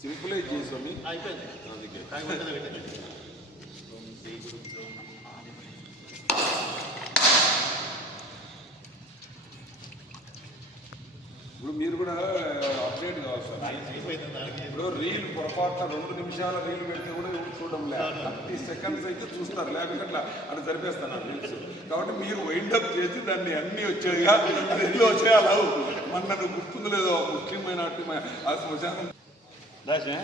Simple చేసామి అయిపోయింది. ఇప్పుడు మీరు కూడా అప్డేట్ కావాలి సార్. ఇప్పుడు రీల్ పొరపాటున 2 నిమిషాల రీల్ పెడితే కూడా ఎవరు చూడడం లేదు. 30 సెకండ్స్ అయితే చూస్తారు, లేకపోతే అట్లా అట్లా జరిపేస్తాను రీల్స్. కాబట్టి మీరు వైండప్ చేసి దాన్ని అన్నీ వచ్చాయిగా రీల్ వచ్చేయాలి. మన నువ్వు గుర్తుంది లేదో ముఖ్యమైన ఆ శ్మశానం రాజా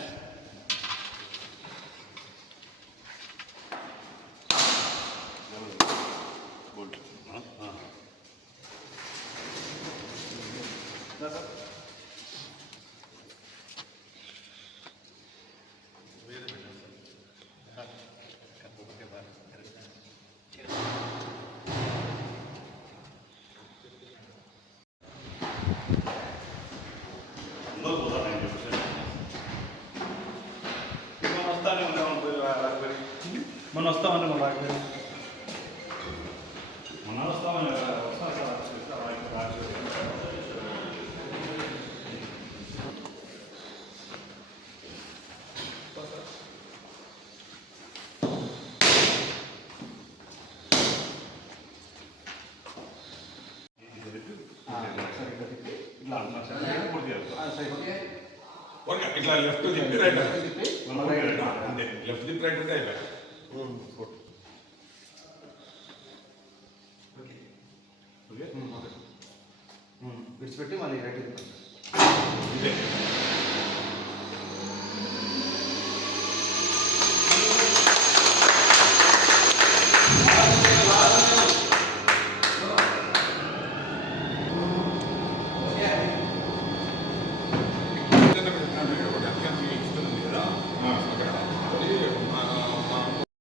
మనం వస్తామని మా బాగా మనం వస్తామని ఇట్లా లెఫ్ట్ తిప్పి రైట్ అంతే. లెఫ్ట్ తిప్పి రైట్ అంటే అయిపోయి విడిచిపెట్టి మళ్ళీ రైట్ ఇదే